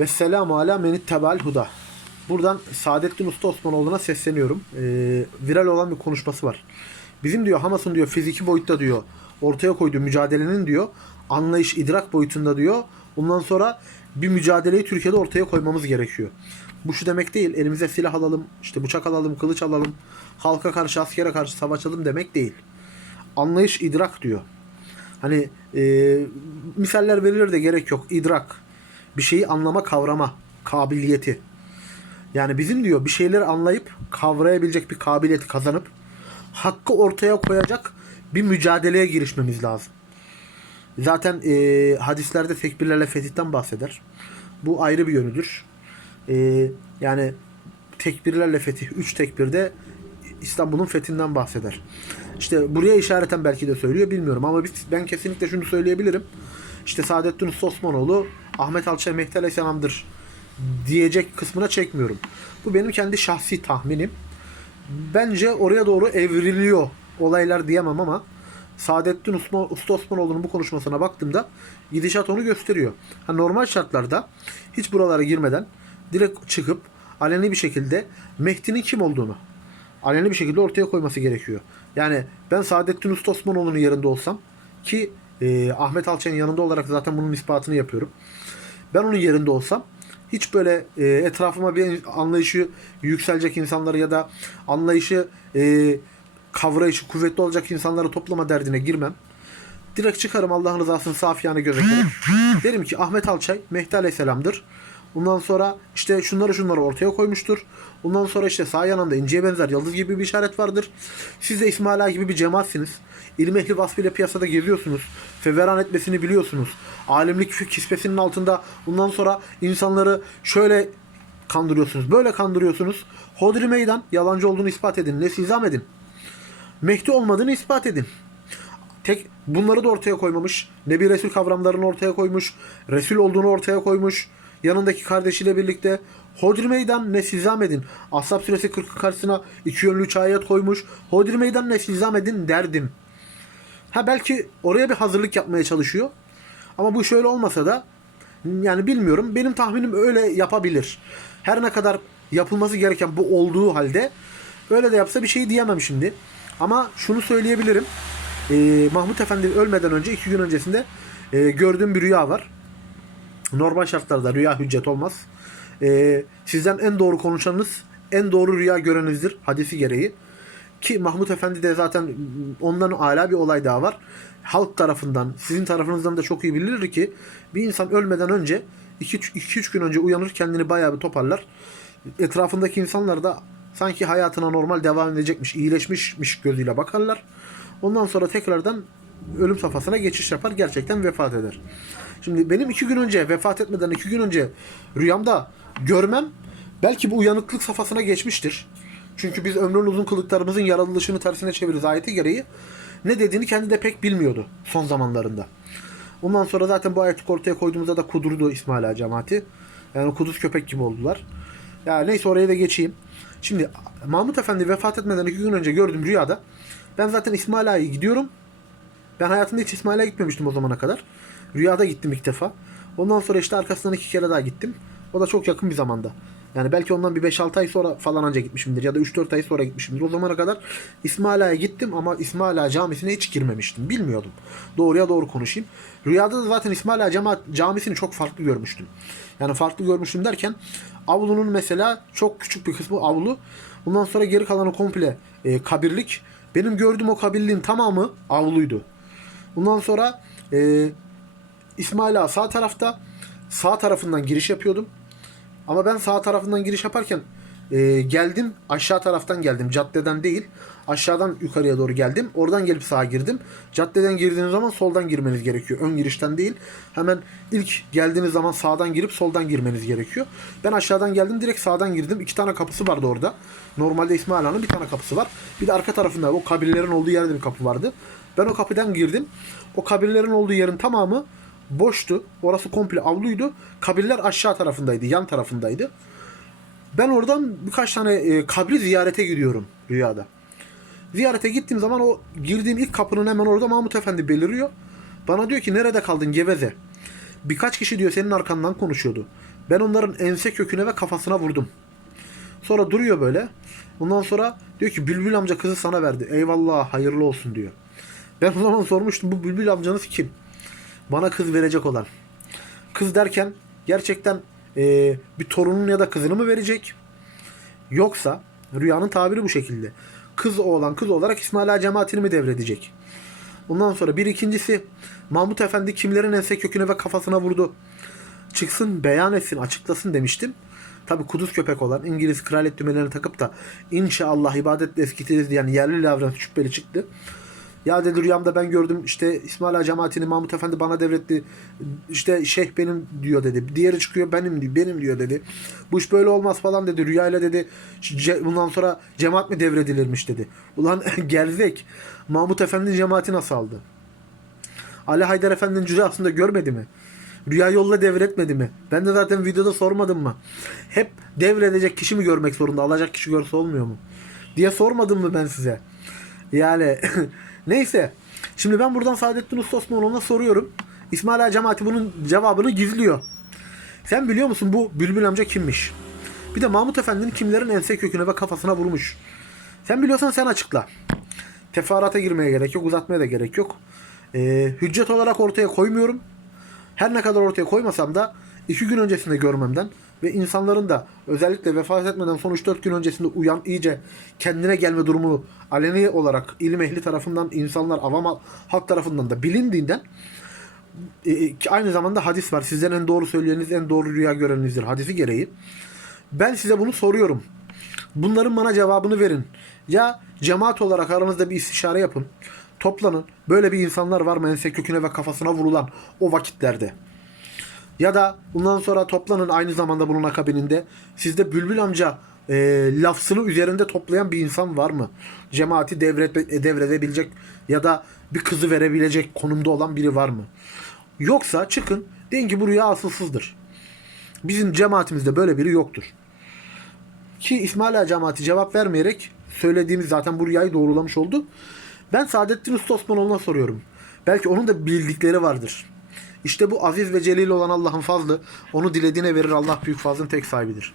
Ve selamu ala menit tebal huda. Buradan Saadettin Usta Osmanoğlu'na sesleniyorum. Ee, viral olan bir konuşması var. Bizim diyor Hamas'ın diyor fiziki boyutta diyor ortaya koyduğu mücadelenin diyor anlayış idrak boyutunda diyor. Bundan sonra bir mücadeleyi Türkiye'de ortaya koymamız gerekiyor. Bu şu demek değil. Elimize silah alalım, işte bıçak alalım, kılıç alalım, halka karşı, askere karşı savaşalım demek değil. Anlayış idrak diyor. Hani e, misaller verilir de gerek yok. İdrak. Bir şeyi anlama, kavrama kabiliyeti. Yani bizim diyor bir şeyleri anlayıp kavrayabilecek bir kabiliyeti kazanıp hakkı ortaya koyacak bir mücadeleye girişmemiz lazım. Zaten e, hadislerde tekbirlerle fetihten bahseder. Bu ayrı bir yönüdür. E, yani tekbirlerle fetih, üç tekbirde İstanbul'un fethinden bahseder. İşte buraya işareten belki de söylüyor bilmiyorum ama biz, ben kesinlikle şunu söyleyebilirim. İşte Saadettin Osmanoğlu Ahmet Alçay Mehdi Aleyhisselam'dır diyecek kısmına çekmiyorum. Bu benim kendi şahsi tahminim. Bence oraya doğru evriliyor olaylar diyemem ama Saadettin Osman, Usta Osmanoğlu'nun bu konuşmasına baktığımda gidişat onu gösteriyor. Ha, normal şartlarda hiç buralara girmeden direkt çıkıp aleni bir şekilde Mehdi'nin kim olduğunu aleni bir şekilde ortaya koyması gerekiyor. Yani ben Saadettin Usta Osmanoğlu'nun yerinde olsam ki e, Ahmet Alçay'ın yanında olarak zaten bunun ispatını yapıyorum. Ben onun yerinde olsam hiç böyle e, etrafıma bir anlayışı yükselecek insanları ya da anlayışı e, kavrayışı kuvvetli olacak insanları toplama derdine girmem. Direkt çıkarım Allah'ın rızasını safiyane gözeterim. Derim ki Ahmet Alçay Mehdi Aleyhisselam'dır. Bundan sonra işte şunları şunları ortaya koymuştur. Bundan sonra işte sağ yanında inciye benzer yıldız gibi bir işaret vardır. Siz de İsmail Ağa gibi bir cemaatsiniz. İlim ehli vasfıyla piyasada geziyorsunuz. Feveran etmesini biliyorsunuz. Alimlik kisvesinin altında bundan sonra insanları şöyle kandırıyorsunuz. Böyle kandırıyorsunuz. Hodri meydan yalancı olduğunu ispat edin. Nesizam edin. Mehdi olmadığını ispat edin. Tek bunları da ortaya koymamış. Nebi Resul kavramlarını ortaya koymuş. Resul olduğunu ortaya koymuş. Yanındaki kardeşiyle birlikte Hodri meydan nesizam edin. Ashab suresi 40 karşısına iki yönlü üç koymuş. Hodri meydan nesizam edin derdim. Ha belki oraya bir hazırlık yapmaya çalışıyor. Ama bu şöyle olmasa da yani bilmiyorum. Benim tahminim öyle yapabilir. Her ne kadar yapılması gereken bu olduğu halde öyle de yapsa bir şey diyemem şimdi. Ama şunu söyleyebilirim. Ee, Mahmut Efendi ölmeden önce iki gün öncesinde e, gördüğüm bir rüya var. Normal şartlarda rüya hüccet olmaz. Ee, sizden en doğru konuşanınız en doğru rüya görenizdir hadisi gereği. Ki Mahmut Efendi de zaten ondan hala bir olay daha var. Halk tarafından, sizin tarafınızdan da çok iyi bilinir ki bir insan ölmeden önce 2-3 gün önce uyanır kendini bayağı bir toparlar. Etrafındaki insanlar da sanki hayatına normal devam edecekmiş, iyileşmişmiş gözüyle bakarlar. Ondan sonra tekrardan ölüm safhasına geçiş yapar. Gerçekten vefat eder. Şimdi benim iki gün önce vefat etmeden iki gün önce rüyamda görmem belki bu uyanıklık safhasına geçmiştir. Çünkü biz ömrün uzun kılıklarımızın yaratılışını tersine çeviririz ayeti gereği. Ne dediğini kendi de pek bilmiyordu son zamanlarında. Ondan sonra zaten bu ayeti ortaya koyduğumuzda da kudurdu İsmail Ağa cemaati. Yani kuduz köpek gibi oldular. Ya neyse oraya da geçeyim. Şimdi Mahmut Efendi vefat etmeden iki gün önce gördüm rüyada. Ben zaten İsmail gidiyorum. Ben hayatımda hiç İsmail gitmemiştim o zamana kadar. Rüyada gittim ilk defa. Ondan sonra işte arkasından iki kere daha gittim. O da çok yakın bir zamanda. Yani belki ondan bir 5-6 ay sonra falan anca gitmişimdir ya da 3-4 ay sonra gitmişimdir. O zamana kadar İsmail Ağa'ya gittim ama İsmail Ağa camisine hiç girmemiştim. Bilmiyordum. Doğruya doğru konuşayım. Rüyada da zaten İsmail Ağa cama- camisini çok farklı görmüştüm. Yani farklı görmüştüm derken avlunun mesela çok küçük bir kısmı avlu. Bundan sonra geri kalanı komple e, kabirlik. Benim gördüğüm o kabirliğin tamamı avluydu. Bundan sonra e, İsmail Ağa sağ tarafta sağ tarafından giriş yapıyordum. Ama ben sağ tarafından giriş yaparken e, geldim aşağı taraftan geldim. Caddeden değil. Aşağıdan yukarıya doğru geldim. Oradan gelip sağa girdim. Caddeden girdiğiniz zaman soldan girmeniz gerekiyor. Ön girişten değil. Hemen ilk geldiğiniz zaman sağdan girip soldan girmeniz gerekiyor. Ben aşağıdan geldim direkt sağdan girdim. İki tane kapısı vardı orada. Normalde İsmail Ağa'nın bir tane kapısı var. Bir de arka tarafında o kabirlerin olduğu yerde bir kapı vardı. Ben o kapıdan girdim. O kabirlerin olduğu yerin tamamı boştu. Orası komple avluydu. Kabirler aşağı tarafındaydı, yan tarafındaydı. Ben oradan birkaç tane e, kabri ziyarete gidiyorum rüyada. Ziyarete gittiğim zaman o girdiğim ilk kapının hemen orada Mahmut Efendi beliriyor. Bana diyor ki nerede kaldın geveze? Birkaç kişi diyor senin arkandan konuşuyordu. Ben onların ense köküne ve kafasına vurdum. Sonra duruyor böyle. Ondan sonra diyor ki Bülbül amca kızı sana verdi. Eyvallah hayırlı olsun diyor. Ben o zaman sormuştum bu Bülbül amcanız kim? Bana kız verecek olan. Kız derken gerçekten eee, bir torunun ya da kızını mı verecek? Yoksa rüyanın tabiri bu şekilde. Kız oğlan kız olarak İsmail Ağa cemaatini mi devredecek? Ondan sonra bir ikincisi Mahmut Efendi kimlerin ense köküne ve kafasına vurdu. Çıksın beyan etsin açıklasın demiştim. Tabi kuduz köpek olan İngiliz kraliyet düğmelerini takıp da inşallah ibadetle eskitiriz diyen yerli lavran şüpheli çıktı. Ya dedi rüyamda ben gördüm işte İsmail Ağa cemaatini Mahmut Efendi bana devretti. İşte şeyh benim diyor dedi. Diğeri çıkıyor benim diyor, benim diyor dedi. Bu iş böyle olmaz falan dedi. Rüyayla dedi bundan sonra cemaat mi devredilirmiş dedi. Ulan gerzek. Mahmut Efendi'nin cemaati nasıl aldı? Ali Haydar Efendi'nin rüyasında görmedi mi? Rüya yolla devretmedi mi? Ben de zaten videoda sormadım mı? Hep devredecek kişi mi görmek zorunda? Alacak kişi görse olmuyor mu? Diye sormadım mı ben size? Yani neyse. Şimdi ben buradan Saadettin Usta Osmanoğlu'na soruyorum. İsmail Ağa cemaati bunun cevabını gizliyor. Sen biliyor musun bu Bülbül amca kimmiş? Bir de Mahmut Efendi'nin kimlerin ense köküne ve kafasına vurmuş. Sen biliyorsan sen açıkla. Teferruata girmeye gerek yok, uzatmaya da gerek yok. Ee, hüccet olarak ortaya koymuyorum. Her ne kadar ortaya koymasam da iki gün öncesinde görmemden ve insanların da özellikle vefat etmeden son 3-4 gün öncesinde uyan iyice kendine gelme durumu aleni olarak ilim ehli tarafından insanlar avam halk tarafından da bilindiğinden e, ki aynı zamanda hadis var. Sizden en doğru söyleyeniniz en doğru rüya göreninizdir. Hadisi gereği. Ben size bunu soruyorum. Bunların bana cevabını verin. Ya cemaat olarak aranızda bir istişare yapın. Toplanın. Böyle bir insanlar var mı ense köküne ve kafasına vurulan o vakitlerde? Ya da bundan sonra toplanın aynı zamanda bunun akabininde. Sizde Bülbül amca e, lafzını üzerinde toplayan bir insan var mı? Cemaati devret, devredebilecek ya da bir kızı verebilecek konumda olan biri var mı? Yoksa çıkın deyin ki bu rüya asılsızdır. Bizim cemaatimizde böyle biri yoktur. Ki İsmail Ağa cemaati cevap vermeyerek söylediğimiz zaten bu rüyayı doğrulamış oldu. Ben Saadettin Usta Osmanoğlu'na soruyorum. Belki onun da bildikleri vardır. İşte bu aziz ve celil olan Allah'ın fazlı. Onu dilediğine verir Allah büyük fazlın tek sahibidir.